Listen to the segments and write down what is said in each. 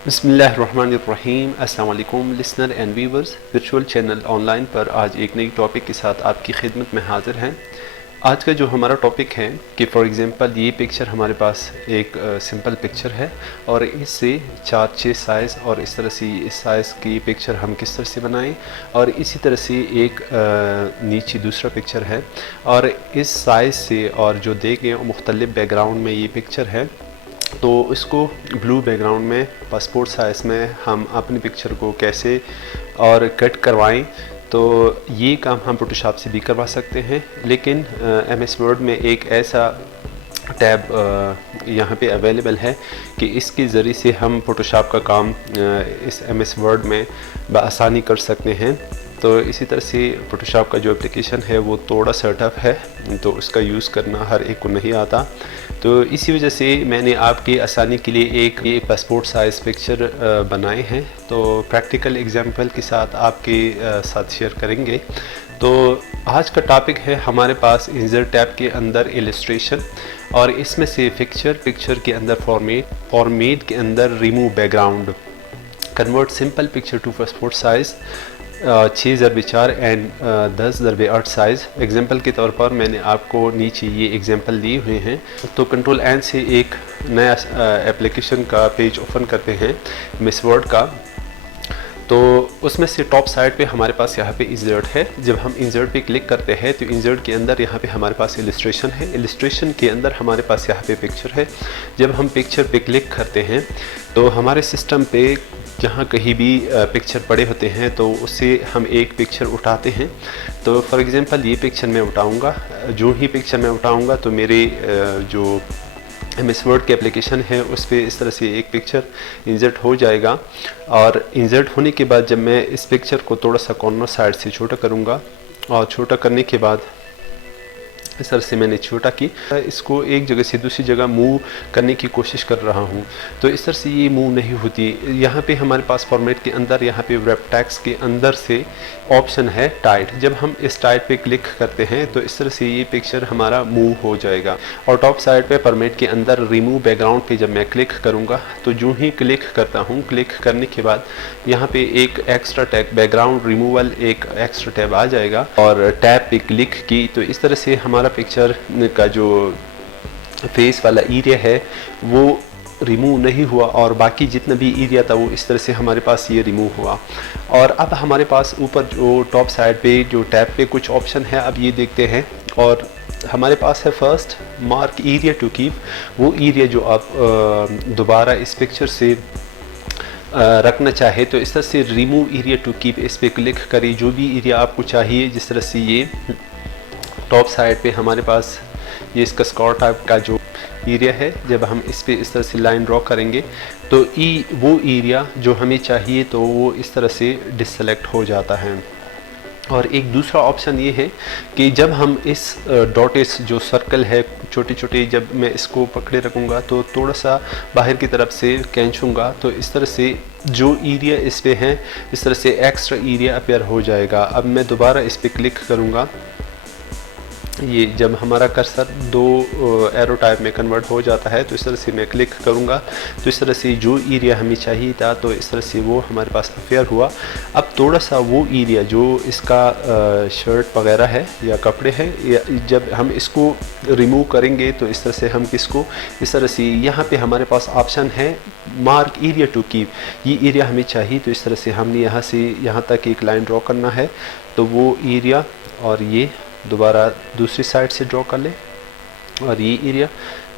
बिस्मिल्लाहिर्रहमानिर्रहीम। अस्सलाम वालेकुम listener and viewers, virtual channel online पर आज एक नई टॉपिक के साथ आपकी खिदमत में हाज़िर हैं। आज का जो हमारा टॉपिक है कि फॉर एग्ज़ाम्पल ये पिक्चर हमारे पास एक सिंपल पिक्चर है और इससे 4-6 साइज़ और इस तरह से इस साइज़ की पिक्चर हम किस तरह से बनाएं, और इसी तरह से एक नीचे दूसरा पिक्चर है और इस साइज़ से और जो देखें मुख्तलिफ बैकग्राउंड में ये पिक्चर है, तो इसको ब्लू बैकग्राउंड में पासपोर्ट साइज़ में हम अपनी पिक्चर को कैसे और कट करवाएं। तो ये काम हम फोटोशॉप से भी करवा सकते हैं, लेकिन MS वर्ड में एक ऐसा टैब यहाँ पे अवेलेबल है कि इसके ज़रिए से हम फोटोशॉप का काम इस MS वर्ड में बआसानी कर सकते हैं। तो इसी तरह से फोटोशॉप का जो एप्लीकेशन है वो थोड़ा सा टफ है, तो उसका यूज़ करना हर एक को नहीं आता। तो इसी वजह से मैंने आपकी आसानी के लिए एक ये पासपोर्ट साइज़ पिक्चर बनाए हैं, तो प्रैक्टिकल एग्जांपल के साथ आपके साथ शेयर करेंगे। तो आज का टॉपिक है हमारे पास इंसर्ट टैब के अंदर इलस्ट्रेशन, और इसमें से पिक्चर के अंदर फॉर्मेट के अंदर remove background, convert simple picture to passport size 6x4 and 10x8 size. Example के तौर पर मैंने आपको नीचे ये एग्जांपल दिए हुए हैं। तो कंट्रोल एन से एक नया एप्लीकेशन का पेज ओपन करते हैं MS वर्ड का। तो उसमें से टॉप साइड पे हमारे पास यहाँ पे इंसर्ट है। जब हम इंसर्ट पे क्लिक करते हैं तो इंसर्ट के अंदर यहाँ पे हमारे पास इलस्ट्रेशन है, इलस्ट्रेशन के अंदर हमारे पास यहाँ पे पिक्चर है। जब हम पिक्चर पे क्लिक करते हैं तो हमारे सिस्टम पे जहाँ कहीं भी पिक्चर पड़े होते हैं तो उससे हम एक पिक्चर उठाते हैं। तो फॉर एग्ज़ाम्पल ये पिक्चर मैं उठाऊँगा, जो ही पिक्चर मैं उठाऊँगा तो मेरे जो MS वर्ड के एप्लीकेशन है उस पर इस तरह से एक पिक्चर इंसर्ट हो जाएगा। और इंसर्ट होने के बाद जब मैं इस पिक्चर को थोड़ा सा कॉर्नर साइड से छोटा करूँगा, और छोटा करने के बाद इस तरह से मैंने छोटा की, इसको एक जगह से दूसरी जगह मूव करने की कोशिश कर रहा हूँ, तो इस तरह से ये मूव नहीं होती। यहाँ पे हमारे पास फॉर्मेट के अंदर यहाँ पे वेब टेक्स्ट के अंदर से ऑप्शन है टाइट। जब हम इस टाइट पे क्लिक करते हैं तो इस तरह से ये पिक्चर हमारा मूव हो जाएगा। और टॉप साइड पे फॉर्मेट के अंदर रिमूव बैकग्राउंड पे जब मैं क्लिक करूँगा तो जो ही क्लिक करता हूँ, क्लिक करने के बाद यहाँ पे एक एक्स्ट्रा टैग बैकग्राउंड रिमूवल एक एक्स्ट्रा टैब आ जाएगा, और टैब पे क्लिक की तो इस तरह से हमारा पिक्चर का जो फेस वाला एरिया है वो रिमूव नहीं हुआ, और बाकी जितना भी एरिया था वो इस तरह से हमारे पास ये रिमूव हुआ। और अब हमारे पास ऊपर जो टॉप साइड पे जो टैब पे कुछ ऑप्शन है, अब ये देखते हैं। और हमारे पास है first mark area to keep, वो एरिया जो आप दोबारा इस पिक्चर से रखना चाहे तो इस तरह से रिमूव एरिया टू कीप, इस पर क्लिक करें। जो भी एरिया आपको चाहिए, जिस तरह से ये टॉप साइड पे हमारे पास ये इसका स्क्वायर टाइप का जो एरिया है, जब हम इस पे इस तरह से लाइन ड्रॉ करेंगे तो वो एरिया जो हमें चाहिए तो वो इस तरह से डिससेलेक्ट हो जाता है। और एक दूसरा ऑप्शन ये है कि जब हम इस डॉटेस जो सर्कल है छोटे छोटे, जब मैं इसको पकड़े रखूँगा तो थोड़ा सा बाहर की तरफ से खींचूँगा तो इस तरह से जो एरिया इस पे है इस तरह से एक्स्ट्रा एरिया अपीयर हो जाएगा। अब मैं दोबारा इस पर क्लिक करूँगा, ये जब हमारा कर्सर दो एरो टाइप में कन्वर्ट हो जाता है तो इस तरह से मैं क्लिक करूँगा तो इस तरह से जो एरिया हमें चाहिए था तो इस तरह से वो हमारे पास अफेयर हुआ। अब थोड़ा सा वो एरिया जो इसका शर्ट वगैरह है या कपड़े हैं, जब हम इसको रिमूव करेंगे तो इस तरह से हम किसको इस तरह से यहाँ पे हमारे पास ऑप्शन है मार्क एरिया टू कीप, ये एरिया हमें चाहिए तो इस तरह से हमने यहाँ से यहाँ तक एक लाइन ड्रॉ करना है। तो वो एरिया और ये दोबारा दूसरी साइड से ड्रॉ कर ले, और ये एरिया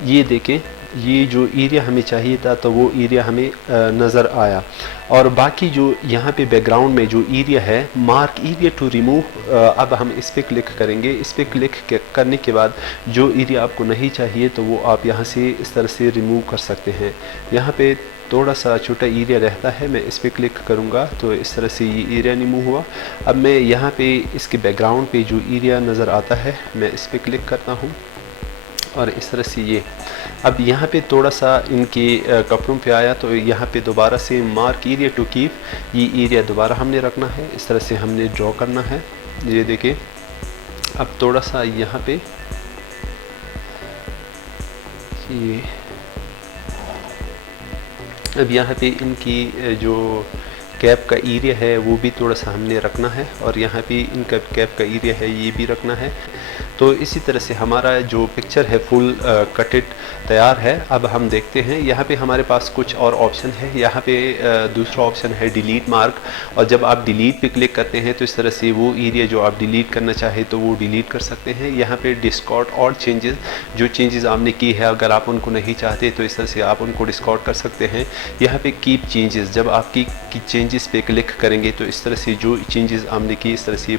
ये देखें, ये जो एरिया हमें चाहिए था तो वो एरिया हमें नज़र आया। और बाकी जो यहाँ पे बैकग्राउंड में जो एरिया है मार्क एरिया टू रिमूव, अब हम इस पर क्लिक करेंगे। इस पर क्लिक करने के बाद जो एरिया आपको नहीं चाहिए तो वो आप यहाँ से इस तरह से रिमूव कर सकते हैं। यहाँ पे थोड़ा सा छोटा एरिया रहता है, मैं इस पर क्लिक करूँगा तो इस तरह से ये एरिया रिमूव हुआ। अब मैं यहाँ पे इसके बैकग्राउंड पे जो एरिया नज़र आता है मैं इस पर क्लिक करता हूँ और इस तरह से ये अब यहाँ पे थोड़ा सा इनके कपड़ों पे आया तो यहाँ पे दोबारा से मार्क एरिया टू कीप, ये एरिया दोबारा हमने रखना है, इस तरह से हमने ड्रॉ करना है। ये देखिए अब थोड़ा सा यहाँ पे ये अब यहाँ पे इनकी जो कैप का एरिया है वो भी थोड़ा सा हमने रखना है, और यहाँ पे इनका कैप का एरिया है ये भी रखना है। तो इसी तरह से हमारा जो पिक्चर है फुल कटेड तैयार है। अब हम देखते हैं यहाँ पे हमारे पास कुछ और ऑप्शन है। यहाँ पे दूसरा ऑप्शन है डिलीट मार्क, और जब आप डिलीट पे क्लिक करते हैं तो इस तरह से वो एरिया जो आप डिलीट करना चाहे तो वो डिलीट कर सकते हैं। यहाँ पे डिस्कार्ड और चेंजेस, जो चेंजेस आपने की है अगर आप उनको नहीं चाहते तो इस तरह से आप उनको डिस्कार्ड कर सकते हैं। यहाँ पे कीप चेंजेस, जब आप की चेंजेस पे क्लिक करेंगे तो इस तरह से जो चेंजेस आपने की इस तरह से ये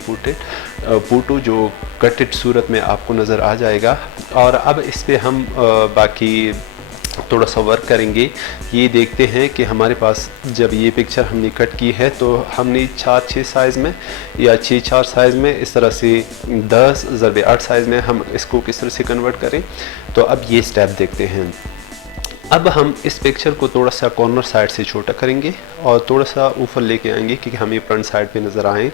फोटो जो कटेड सूरत में आपको नज़र आ जाएगा। और अब इस पे हम बाकी थोड़ा सा वर्क करेंगे। ये देखते हैं कि हमारे पास जब ये पिक्चर हमने कट की है तो हमने 4:6 साइज़ में या 6:4 साइज़ में इस तरह से 10x8 साइज़ में हम इसको किस तरह से कन्वर्ट करें। तो अब ये स्टेप देखते हैं। अब हम इस पिक्चर को थोड़ा सा कॉर्नर साइड से छोटा करेंगे और थोड़ा सा ऊपर लेके आएंगे कि हमें फ्रंट साइड पे नज़र आए।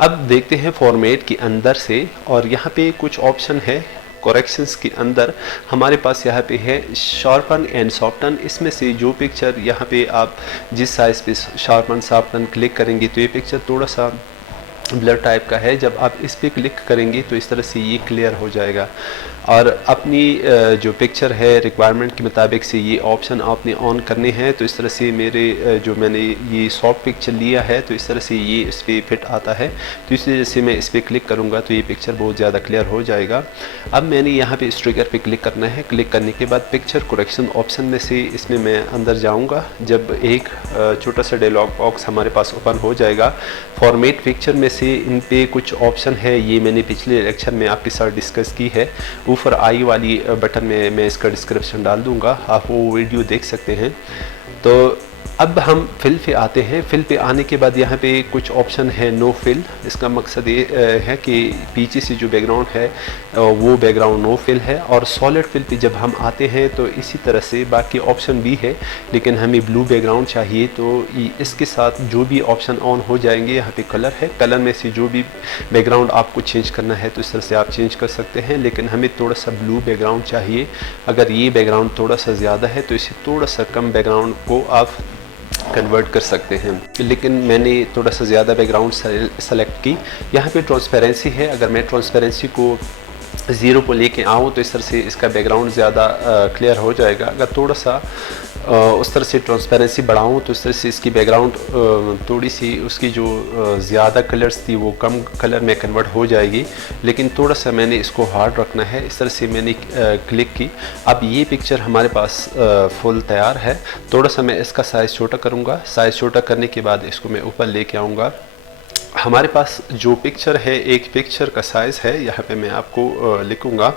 अब देखते हैं फॉर्मेट के अंदर से, और यहाँ पे कुछ ऑप्शन है करेक्शंस के अंदर। हमारे पास यहाँ पे है शार्पन एंड सॉफ्टन। इसमें से जो पिक्चर यहाँ पे आप जिस साइज़ पे शार्पन सॉफ्टन क्लिक करेंगे तो ये पिक्चर थोड़ा सा ब्लर टाइप का है। जब आप इस पे क्लिक करेंगे तो इस तरह से ये क्लियर हो जाएगा, और अपनी जो पिक्चर है रिक्वायरमेंट के मुताबिक से ये ऑप्शन आपने ऑन करने हैं। तो इस तरह से मेरे जो मैंने ये सॉफ्ट पिक्चर लिया है तो इस तरह से ये इस पर फिट आता है। तो इस वजह से मैं इस पर क्लिक करूँगा तो ये पिक्चर बहुत ज़्यादा क्लियर हो जाएगा। अब मैंने यहाँ पे इस ट्रिगर पे क्लिक करना है। क्लिक करने के बाद पिक्चर करेक्शन ऑप्शन में से इसमें मैं अंदर जाऊँगा। जब एक छोटा सा डायलॉग बॉक्स हमारे पास ओपन हो जाएगा, फॉर्मेट पिक्चर में से इन पे कुछ ऑप्शन है, ये मैंने पिछले लेक्चर में आपके साथ डिस्कस की है। ऊपर आई वाली बटन में मैं इसका डिस्क्रिप्शन डाल दूंगा, आप वो वीडियो देख सकते हैं। तो अब हम फिल पे आते हैं। फिल पे आने के बाद यहाँ पे कुछ ऑप्शन है नो फिल। इसका मकसद ये है कि पीछे से जो बैकग्राउंड है वो बैकग्राउंड नो फिल है। और सॉलिड फिल पे जब हम आते हैं तो इसी तरह से बाकी ऑप्शन भी है, लेकिन हमें ब्लू बैकग्राउंड चाहिए तो इसके साथ जो भी ऑप्शन ऑन हो जाएंगे। यहाँ पे कलर है, कलर में से जो भी बैकग्राउंड आपको चेंज करना है तो इस तरह से आप चेंज कर सकते हैं, लेकिन हमें थोड़ा सा ब्लू बैकग्राउंड चाहिए। अगर ये बैकग्राउंड थोड़ा सा ज़्यादा है तो इसे थोड़ा सा कम बैकग्राउंड को आप कन्वर्ट कर सकते हैं, लेकिन मैंने थोड़ा सा ज़्यादा बैकग्राउंड सेलेक्ट की। यहाँ पे ट्रांसपेरेंसी है, अगर मैं ट्रांसपेरेंसी को 0 को लेके आऊँ तो इस तरह से इसका बैकग्राउंड ज़्यादा क्लियर हो जाएगा। अगर थोड़ा सा उस तरह से ट्रांसपेरेंसी बढ़ाऊँ तो इस तरह से इसकी बैकग्राउंड थोड़ी सी उसकी जो ज़्यादा कलर्स थी वो कम कलर में कन्वर्ट हो जाएगी, लेकिन थोड़ा सा मैंने इसको हार्ड रखना है। इस तरह से मैंने क्लिक की। अब ये पिक्चर हमारे पास फुल तैयार है। थोड़ा सा मैं इसका साइज़ छोटा करूँगा। साइज़ छोटा करने के बाद इसको मैं ऊपर लेके आऊँगा। हमारे पास जो पिक्चर है, एक पिक्चर का साइज़ है, यहाँ पे मैं आपको लिखूँगा,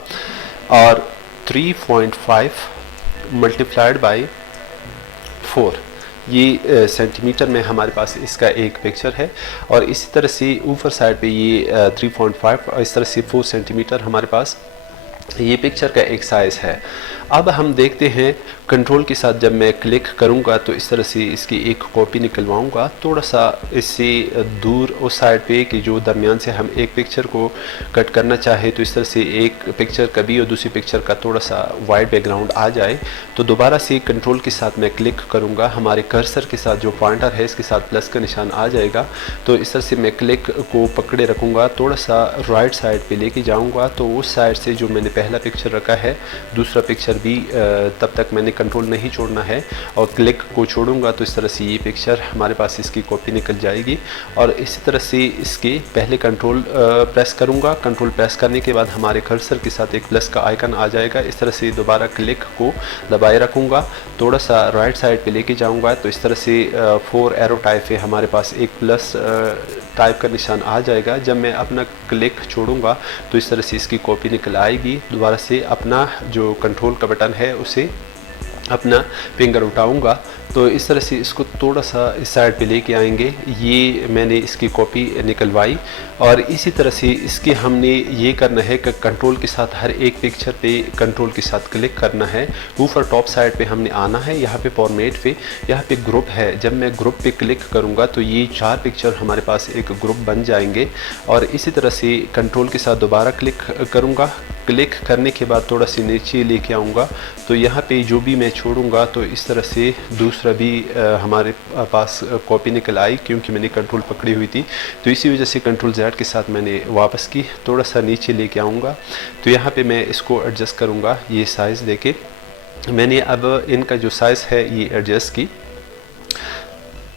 और 3.5 मल्टीप्लाइड बाई 4 ये सेंटीमीटर में हमारे पास इसका एक पिक्चर है। और इसी तरह से ऊपर साइड पे ये 3.5 और इस तरह से 4 सेंटीमीटर हमारे पास ये पिक्चर का एक साइज़ है। अब हम देखते हैं कंट्रोल के साथ जब मैं क्लिक करूंगा तो इस तरह से इसकी एक कॉपी निकलवाऊंगा थोड़ा सा इससे दूर उस साइड पे कि जो दरमियान से हम एक पिक्चर को कट करना चाहे तो इस तरह से एक पिक्चर का भी और दूसरी पिक्चर का थोड़ा सा वाइट बैकग्राउंड आ जाए। तो दोबारा से कंट्रोल के साथ मैं क्लिक करूँगा, हमारे कर्सर के साथ जो पॉइंटर है इसके साथ प्लस का निशान आ जाएगा। तो इस तरह से मैं क्लिक को पकड़े रखूँगा, थोड़ा सा राइट साइड पर लेके जाऊँगा तो उस साइड से जो मैंने पहला पिक्चर रखा है दूसरा पिक्चर भी तब तक मैंने कंट्रोल नहीं छोड़ना है, और क्लिक को छोड़ूंगा तो इस तरह से ये पिक्चर हमारे पास इसकी कॉपी निकल जाएगी। और इसी तरह से इसके पहले कंट्रोल प्रेस करूंगा, कंट्रोल प्रेस करने के बाद हमारे कर्सर के साथ एक प्लस का आइकन आ जाएगा। इस तरह से दोबारा क्लिक को दबाए रखूँगा, थोड़ा सा राइट साइड पे लेके जाऊँगा तो इस तरह से 4 एरो टाइप है हमारे पास एक प्लस टाइप का निशान आ जाएगा। जब मैं अपना क्लिक छोड़ूंगा तो इस तरह से इसकी कॉपी निकल आएगी। दोबारा से अपना जो कंट्रोल का बटन है उसे अपना फिंगर उठाऊंगा तो इस तरह से इसको थोड़ा सा इस साइड पे लेके आएंगे। ये मैंने इसकी कॉपी निकलवाई और इसी तरह से इसके हमने ये करना है कि कंट्रोल के साथ हर एक पिक्चर पे कंट्रोल के साथ क्लिक करना है। ऊपर टॉप साइड पे हमने आना है, यहाँ पे फॉर्मेट पे यहाँ पे ग्रुप है। जब मैं ग्रुप पे क्लिक करूँगा तो ये 4 पिक्चर हमारे पास एक ग्रुप बन जाएंगे। और इसी तरह से कंट्रोल के साथ दोबारा क्लिक करूँगा, क्लिक करने के बाद थोड़ा सा नीचे लेके आऊँगा तो यहाँ पे जो भी मैं छोड़ूंगा तो इस तरह से दूसरा भी हमारे पास कॉपी निकल आई, क्योंकि मैंने कंट्रोल पकड़ी हुई थी। तो इसी वजह से कंट्रोल Z के साथ मैंने वापस की, थोड़ा सा नीचे लेके आऊँगा तो यहाँ पे मैं इसको एडजस्ट करूँगा। ये साइज़ देके मैंने अब इनका जो साइज़ है ये एडजस्ट की।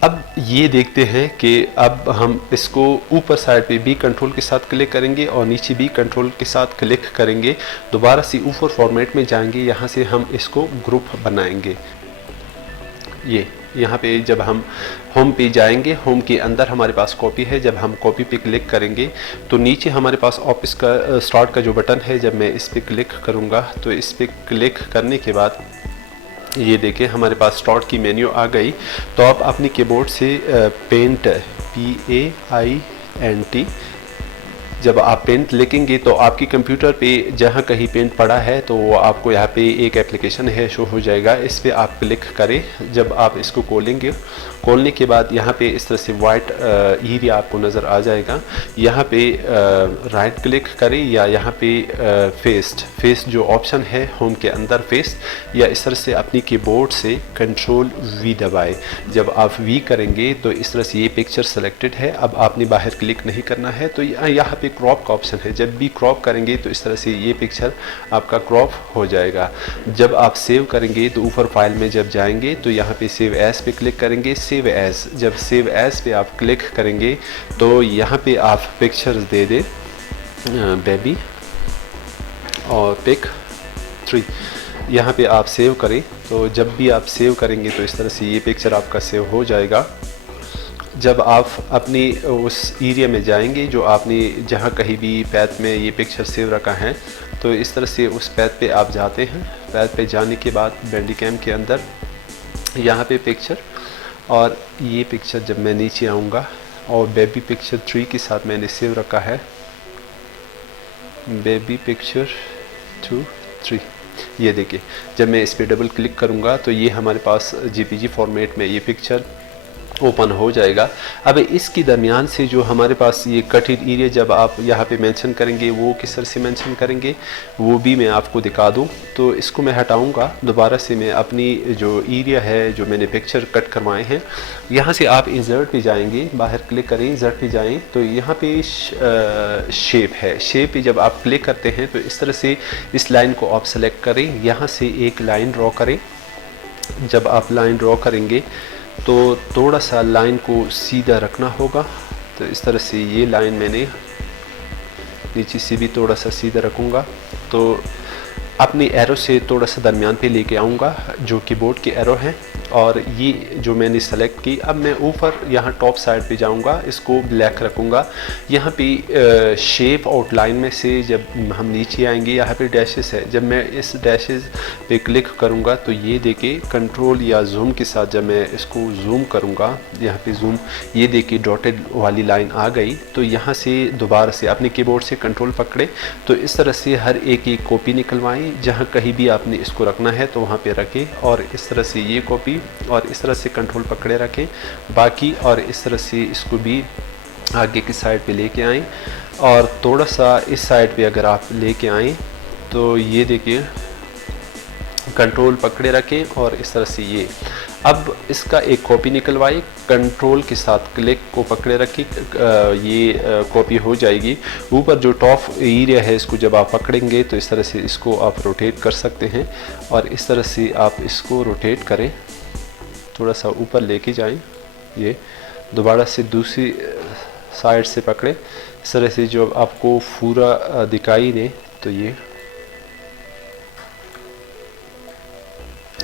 अब ये देखते हैं कि अब हम इसको ऊपर साइड पे बी कंट्रोल के साथ क्लिक करेंगे और नीचे बी कंट्रोल के साथ क्लिक करेंगे, दोबारा से ऊपर फॉर्मेट में जाएंगे, यहाँ से हम इसको ग्रुप बनाएंगे। ये यहाँ पे जब हम होम पे जाएंगे, होम के अंदर हमारे पास कॉपी है, जब हम कॉपी पे क्लिक करेंगे तो नीचे हमारे पास ऑफिस का स्टार्ट का जो बटन है, जब मैं इस पर क्लिक करूँगा तो इस पर क्लिक करने के बाद ये देखें हमारे पास स्टार्ट की मेन्यू आ गई। तो आप अपनी कीबोर्ड से पेंट PAINT जब आप पेंट लिखेंगे तो आपकी कंप्यूटर पे जहाँ कहीं पेंट पड़ा है तो वो आपको यहाँ पे एक एप्लीकेशन है शो हो जाएगा, इस पर आप क्लिक करें। जब आप इसको खोलेंगे, खोलने के बाद यहाँ पे इस तरह से वाइट एरिया आपको नज़र आ जाएगा। यहाँ पे राइट क्लिक करें या यहाँ पे फेस जो ऑप्शन है होम के अंदर फेस, या इस तरह से अपनी कीबोर्ड से कंट्रोल V दबाए। जब आप V करेंगे तो इस तरह से ये पिक्चर सेलेक्टेड है। अब आपने बाहर क्लिक नहीं करना है तो यहाँ पे क्रॉप का ऑप्शन है, जब भी क्रॉप करेंगे तो इस तरह से ये पिक्चर आपका क्रॉप हो जाएगा। जब आप सेव करेंगे तो ऊपर फाइल में जब जाएंगे तो यहाँ पे सेव एज पे क्लिक करेंगे। सेव एज, जब सेव एज पे आप क्लिक करेंगे तो यहाँ पे आप पिक्चर्स दे दें बेबी और पिक 3, यहाँ पे आप सेव करें। तो जब भी आप सेव करेंगे तो इस तरह से ये पिक्चर आपका सेव हो जाएगा। जब आप अपनी उस एरिया में जाएंगे जो आपने जहाँ कहीं भी पैथ में ये पिक्चर सेव रखा है, तो इस तरह से उस पैथ पे आप जाते हैं। पैथ पे जाने के बाद बैंडिकैम के अंदर यहाँ पे पिक्चर, और ये पिक्चर जब मैं नीचे आऊँगा और बेबी पिक्चर 3 के साथ मैंने सेव रखा है, बेबी पिक्चर 2 3। ये देखिए जब मैं इस पर डबल क्लिक करूँगा तो ये हमारे पास JPG फॉर्मेट में ये पिक्चर ओपन हो जाएगा। अब इसकी दरमियान से जो हमारे पास ये कटेड एरिया जब आप यहाँ पे मेंशन करेंगे, वो किस तरह से मेंशन करेंगे वो भी मैं आपको दिखा दूँ। तो इसको मैं हटाऊँगा, दोबारा से मैं अपनी जो एरिया है जो मैंने पिक्चर कट करवाए हैं, यहाँ से आप इंसर्ट पे जाएंगे, बाहर क्लिक करें, इंसर्ट पे जाएँ तो यहाँ पे शेप है। शेप पे जब आप क्लिक करते हैं तो इस तरह से इस लाइन को आप सेलेक्ट करें, यहाँ से एक लाइन ड्रॉ करें। जब आप लाइन ड्रॉ करेंगे तो थोड़ा सा लाइन को सीधा रखना होगा। तो इस तरह से ये लाइन मैंने नीचे से भी थोड़ा सा सीधा रखूँगा। तो अपनी एरो से थोड़ा सा दरमियान पे लेके आऊँगा जो कीबोर्ड के एरो हैं, और ये जो मैंने सेलेक्ट की, अब मैं ऊपर यहाँ टॉप साइड पे जाऊँगा, इसको ब्लैक रखूँगा। यहाँ पे शेप आउटलाइन में से जब हम नीचे आएंगे यहाँ पे डैशेस है, जब मैं इस डैशेस पे क्लिक करूँगा तो ये देखिए कंट्रोल या जूम के साथ जब मैं इसको जूम करूँगा, यहाँ पे जूम, ये देखिए डॉटेड वाली लाइन आ गई। तो यहाँ से दोबारा से अपने कीबोर्ड से कंट्रोल पकड़े तो इस तरह से हर एक कॉपी निकलवाएं, जहाँ कहीं भी आपने इसको रखना है तो वहाँ पे रखें, और इस तरह से ये कॉपी और इस तरह से कंट्रोल पकड़े रखें बाकी, और इस तरह से इसको भी आगे की साइड पे लेके आएं, और थोड़ा सा इस साइड पे अगर आप लेके आएं तो ये देखिए कंट्रोल पकड़े रखें और इस तरह से ये। अब इसका एक कॉपी निकलवाई, कंट्रोल के साथ क्लिक को पकड़े रखी, ये कॉपी हो जाएगी। ऊपर जो टॉप एरिया है इसको जब आप पकड़ेंगे तो इस तरह से इसको आप रोटेट कर सकते हैं, और इस तरह से आप इसको रोटेट करें, थोड़ा सा ऊपर लेके जाएं, ये दोबारा से दूसरी साइड से पकड़े, इस तरह से जो आपको पूरा दिखाई दे। तो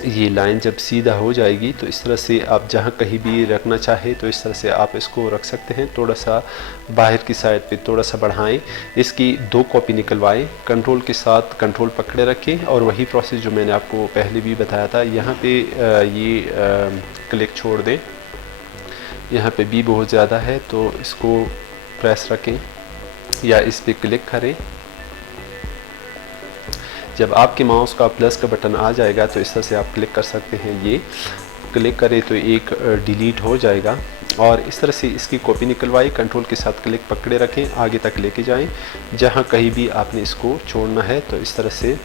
ये लाइन जब सीधा हो जाएगी तो इस तरह से आप जहाँ कहीं भी रखना चाहे तो इस तरह से आप इसको रख सकते हैं। थोड़ा सा बाहर की साइड पे थोड़ा सा बढ़ाएं, इसकी 2 कॉपी निकलवाएं, कंट्रोल के साथ कंट्रोल पकड़े रखें, और वही प्रोसेस जो मैंने आपको पहले भी बताया था। यहाँ पे ये क्लिक छोड़ दें, यहाँ पे भी बहुत ज़्यादा है तो इसको प्रेस रखें या इस पर क्लिक करें। जब आपके माउस का प्लस का बटन आ जाएगा तो इस तरह से आप क्लिक कर सकते हैं, ये क्लिक करें तो एक डिलीट हो जाएगा। और इस तरह से इसकी कॉपी निकलवाई, कंट्रोल के साथ क्लिक पकड़े रखें, आगे तक लेके जाएं। जहां कहीं भी आपने इसको छोड़ना है तो इस तरह से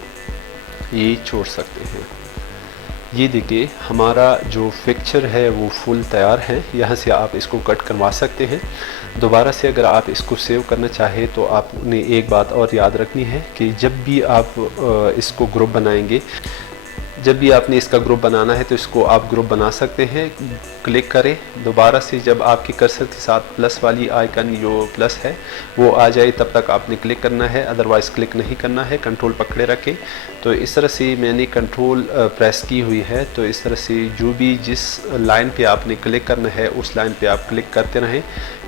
ये छोड़ सकते हैं। ये देखिए हमारा जो पिक्चर है वो फुल तैयार है। यहाँ से आप इसको कट करवा सकते हैं। दोबारा से अगर आप इसको सेव करना चाहें तो आपने एक बात और याद रखनी है कि जब भी आप इसको ग्रुप बनाएंगे, जब भी आपने इसका ग्रुप बनाना है तो इसको आप ग्रुप बना सकते हैं। क्लिक करें, दोबारा से जब आपके कर्सर के साथ प्लस वाली आइकन जो प्लस है वो आ जाए तब तक आपने क्लिक करना है, अदरवाइज़ क्लिक नहीं करना है। कंट्रोल पकड़े रखें। तो इस तरह से मैंने कंट्रोल प्रेस की हुई है। तो इस तरह से जो भी जिस लाइन पे आपने क्लिक करना है उस लाइन पे आप क्लिक करते रहें।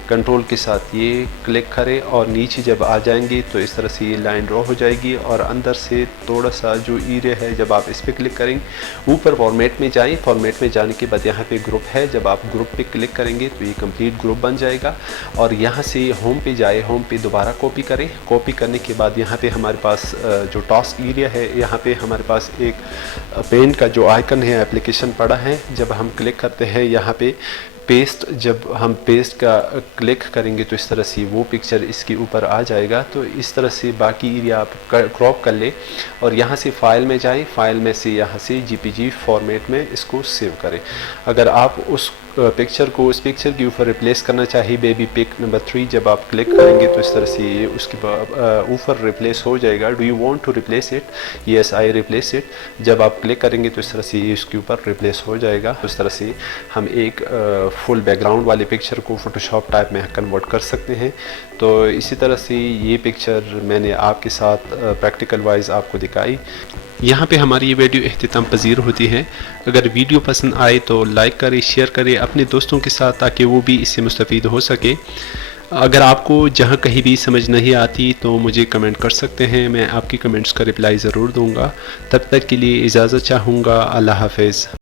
कंट्रोल के साथ ये क्लिक करें और नीचे जब आ जाएंगे तो इस तरह से ये लाइन ड्रॉ हो जाएगी और अंदर से थोड़ा सा जो एरिया है जब आप इस पर क्लिक करेंगे, ऊपर फॉर्मेट में जाएं। फॉर्मेट में जाने के बाद यहाँ पे ग्रुप है, जब आप ग्रुप पे क्लिक करेंगे तो ये कंप्लीट ग्रुप बन जाएगा। और यहाँ से होम पे जाए, होम पे दोबारा कॉपी करें। कॉपी करने के बाद यहाँ पे हमारे पास जो टास्क एरिया है, यहाँ पे हमारे पास एक पेंट का जो आइकन है एप्लीकेशन पड़ा है। जब हम क्लिक करते हैं यहाँ पे पेस्ट, जब हम पेस्ट का क्लिक करेंगे तो इस तरह से वो पिक्चर इसके ऊपर आ जाएगा। तो इस तरह से बाकी एरिया आप क्रॉप कर ले और यहाँ से फाइल में जाएं, फाइल में से यहाँ से JPG फॉर्मेट में इसको सेव करें। अगर आप उस पिक्चर को उस पिक्चर के ऊपर रिप्लेस करना चाहिए, बेबी पिक नंबर 3, जब आप क्लिक करेंगे तो इस तरह से ये उसके ऊपर रिप्लेस हो जाएगा। Do you want to replace it? Yes I replace it. जब आप क्लिक करेंगे तो इस तरह से ये उसके ऊपर रिप्लेस हो जाएगा। उस तरह से हम एक फुल बैकग्राउंड वाले पिक्चर को फोटोशॉप टाइप में कन्वर्ट कर सकते हैं। तो इसी तरह से ये पिक्चर मैंने आपके साथ प्रैक्टिकल वाइज आपको दिखाई। यहाँ पे हमारी ये वीडियो इख्तिताम पजीर होती है। अगर वीडियो पसंद आए तो लाइक करें, शेयर करें अपने दोस्तों के साथ ताकि वो भी इससे मुस्तफ़ीद हो सके। अगर आपको जहाँ कहीं भी समझ नहीं आती तो मुझे कमेंट कर सकते हैं, मैं आपकी कमेंट्स का रिप्लाई ज़रूर दूँगा। तब तक के लिए इजाज़त चाहूँगा। अल्लाह हाफ़िज़।